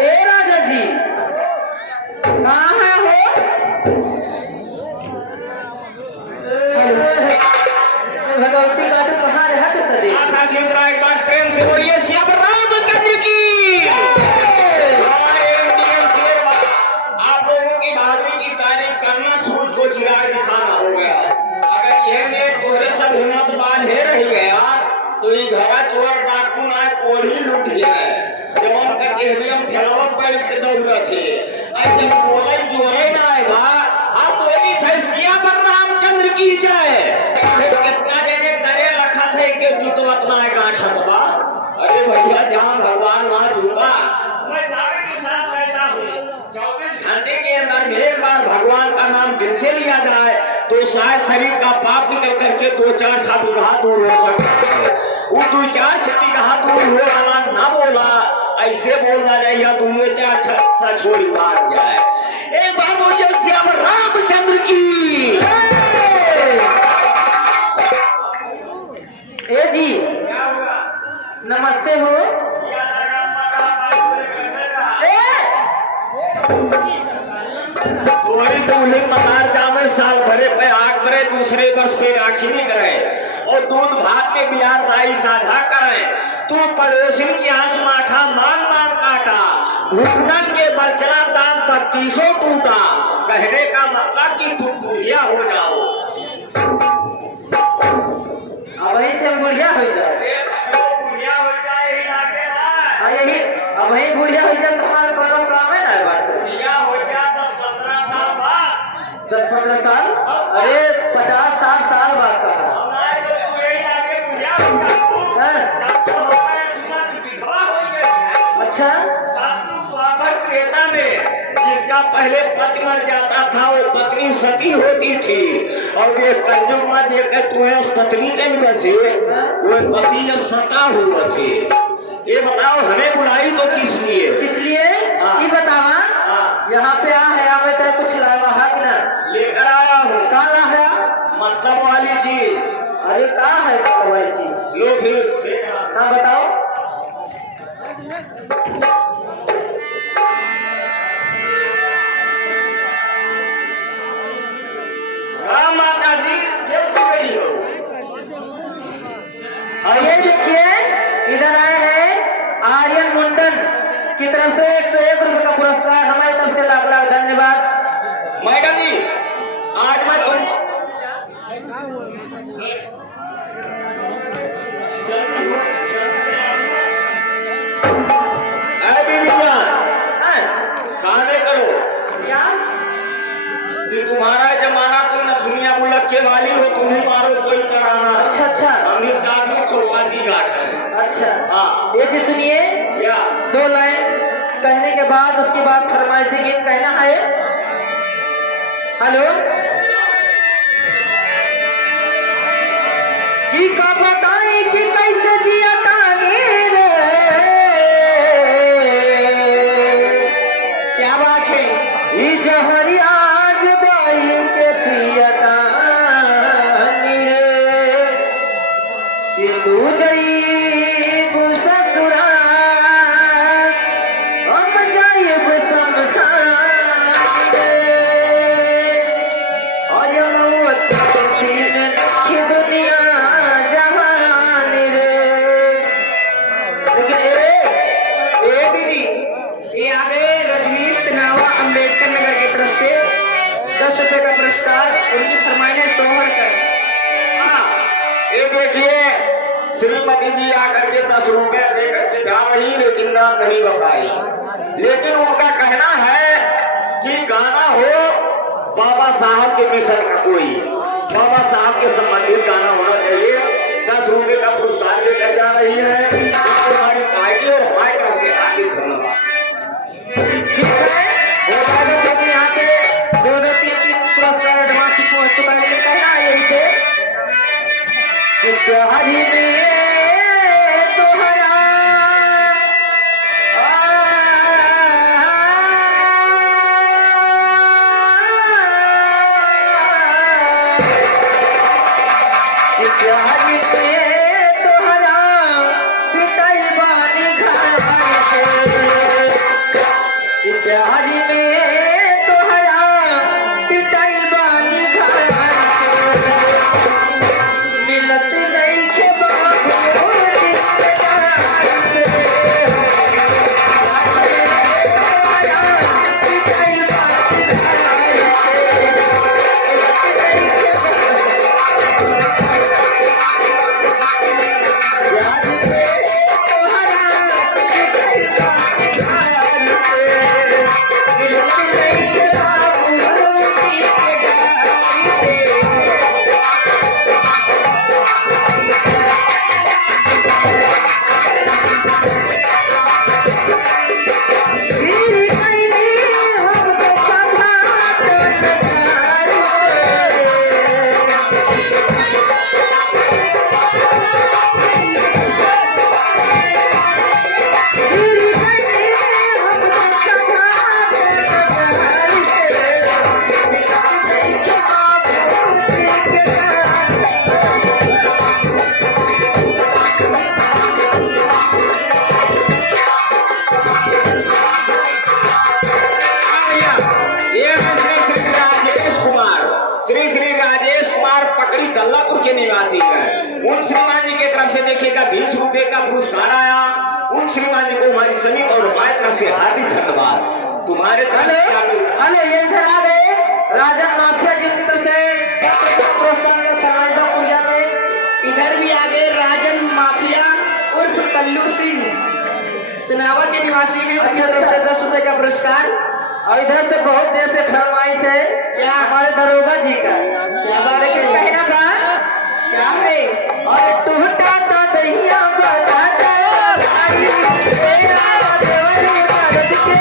ए राजा जी कहाँ है हो? भगवती का तो कहाँ रहा तो दे एक बार प्रेम से बोलिए श्याम रामचंद्र की। आप लोगों की बहादुरी की तारीफ करना सूरज को चिराग दिखाना हो गया। अगर यह में तोरे सब हिम्मत बांधे रह गया तो ये घरा चोर डाकू ना कोढ़ी लूट गया। जब हम कचहरियम ठेलवा बैठ के दौड़ थे जब बोले जोरे ना है बा आप बोली थे श्याम रामचंद्र की जय। कितना देने करे रखा थे कि जुतवत ना है गांठत बा। अरे भैया जहाँ भगवान वहाँ जूता। मैं दावे के साथ कहता हूँ 24 घंटे के अंदर मेरे बार भगवान का नाम दिल से लिया जाए तो शायद शरीर का पाप निकल करके 2-4 छाती कहा दूर हो सकता है। वो 2-4 छाती कहा दूर हो वाला ना बोला ऐसे बोलना जाए या 2-4 छत्ता छोड़ी मार जाए। एक बार बोलिए श्याम रामचंद्र की। ए जी नमस्ते हो। तुम्हारी दूल्हे मतार जामे साल भरे पे आग भरे दूसरे वर्ष पे राखी नहीं करे और दूध भात में बिहार दाई साझा करे। तू पड़ोसिन की आंस माठा मान मान काटा घुटनन के बलचला दाम 3200 टूटा। कहने का मतलब कि तुम बुढ़िया हो जाओ। अब वही से बुढ़िया हो जाए यही अब वही बुढ़िया हो जाए तुम्हारे कोनो काम है ना बात 10-15 साल बाद 10-15 साल अरे 50-60 साल बाद का अच्छा त्रेता में जिसका पहले पति मर जाता था वो पत्नी सती होती थी और ये कंजूस मर जाकर तुम्हें पत्नी तक बसे वो पति जब सता हुआ थे। ये बताओ हमें बुलाई तो किस लिए? इसलिए ये बतावा यहाँ पे आ है हमें तो कुछ लावा है कि ना लेकर आया हूँ। कहाँ ला है? मतलब वाली चीज। अरे कहाँ है मतलब वाली चीज? लो फिर हाँ बताओ। हाँ माता जी जल्दी गई हो। ये देखिए इधर आए हैं आर्यन मुंडन की तरफ से 101 रुपए का पुरस्कार हमारी तरफ से लाख लाख धन्यवाद। मैडम जी आज मैं तुम गाने करो क्या कि तुम्हारा जमाना तुम न दुनिया मुल्क के वाली हो तुम्हें मारो कोई कराना। अच्छा अच्छा हम भी साथ में चौपाटी गाठ है। अच्छा हाँ ऐसे सुनिए क्या 2 लाइन कहने के बाद उसके बाद फरमाइशी गीत कहना है। हेलो की का बताई कि कैसे जिया तानी रे क्या बात है ये जहरिया जुदाई के पिया तानी रे ये तू जई अम्बेडकर नगर की तरफ से 10 रुपए का पुरस्कार उनकी फरमाइश सोहर कर। ये देखिए श्रीमती जी आकर के 10 रुपए देकर के जा रही लेकिन नाम नहीं बताई। लेकिन उनका कहना है कि गाना हो बाबा साहब के मिशन का कोई बाबा साहब के संबंधित गाना होना चाहिए। 10 रुपए का पुरस्कार लेकर जा रही है हमारी पार्टी और हमारी तरफ से आगे धन्यवाद। यहाँ पे 2-3 पुरस्कार एडवांस पहुंच चुका है लेकिन कहना है यही पे प्यारी में तोहरा प्यारी में तोहरा पिताई बानी घर तरफ से देखिएगा 20 रुपए का पुरस्कार आया उन श्रीमान जी को हमारी समिति और हमारी तरफ से हार्दिक धन्यवाद। तुम्हारे अरे ये इधर आ गए राजन माफिया जी की तरफ से पुरस्कार में फरमाइशा पूजा में। इधर भी आ गए राजन माफिया उर्फ कल्लू सिंह सुनावा के निवासी हैं, उनकी तरफ से 10 रुपए का पुरस्कार। और इधर से बहुत देर से फरमाइश है क्या? हमारे दरोगा जी का क्या बात है? कहना बात क्या है? और टूटा तो दहिया बताता भाई तेरा देवरी मर्द के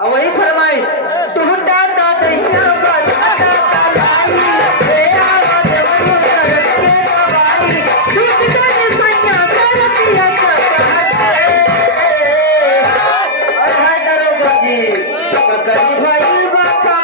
और वही फरमाइश टूटा तो दहिया बताता लाई तेरा देवरी मर्द के भाई टूट गई सैया करतिया और है दरोगा जी ककड़ी भाई बाका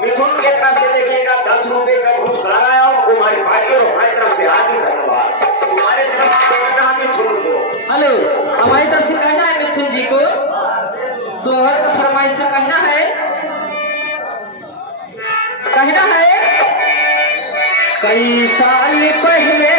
मिथुन के तरफ से देखिएगा 10 रुपए का पुरस्कार आया उनको हमारी पार्टी और हमारी तरफ से हार्दिक धन्यवाद। तुम्हारे तरफ से कहना है मिथुन को। हेलो हमारी तरफ से कहना है मिथुन जी को सोहर का फरमाइश था कहना है कई साल पहले